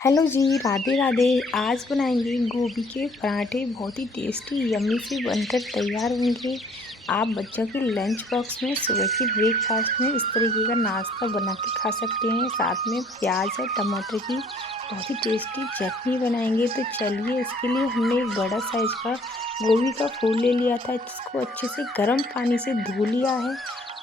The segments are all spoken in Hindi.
हेलो जी, राधे राधे। आज बनाएंगे गोभी के पराठे। बहुत ही टेस्टी यम्मी से बनकर तैयार होंगे। आप बच्चों के लंच बॉक्स में, सुबह के ब्रेकफास्ट में इस तरीके का नाश्ता बना के खा सकते हैं। साथ में प्याज और टमाटर की बहुत ही टेस्टी चटनी बनाएंगे। तो चलिए, इसके लिए हमने एक बड़ा साइज का गोभी का फूल ले लिया था, जिसको अच्छे से गर्म पानी से धो लिया है।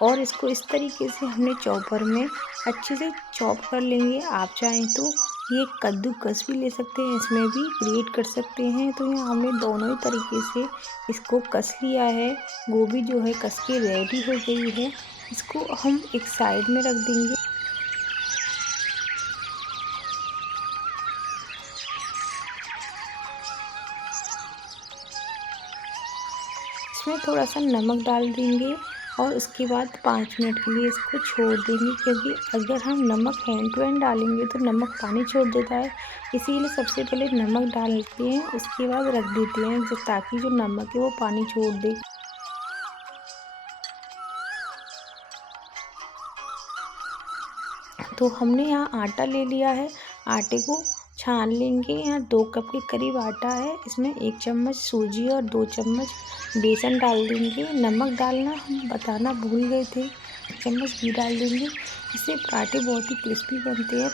और इसको इस तरीके से हमने चॉपर में अच्छे से चॉप कर लेंगे। आप चाहें तो ये कद्दूकस भी ले सकते हैं, इसमें भी ग्रेट कर सकते हैं। तो यहाँ हमने दोनों ही तरीके से इसको कस लिया है। गोभी जो है कस के रेडी हो गई है। इसको हम एक साइड में रख देंगे। इसमें थोड़ा सा नमक डाल देंगे और उसके बाद 5 मिनट के लिए इसको छोड़ देंगे, क्योंकि अगर हम नमक हैंड टू हैंड डालेंगे तो नमक पानी छोड़ देता है। इसीलिए सबसे पहले नमक डालते हैं, उसके बाद रख देते हैं, ताकि जो नमक है वो पानी छोड़ दे। तो हमने यहाँ आटा ले लिया है। आटे को छान लेंगे। यहाँ 2 कप के करीब आटा है। इसमें 1 चम्मच सूजी और 2 चम्मच बेसन डाल देंगे। नमक डालना हम बताना भूल गए थे। 1 चम्मच घी डाल देंगे। इससे पराठे बहुत ही क्रिस्पी बनते हैं।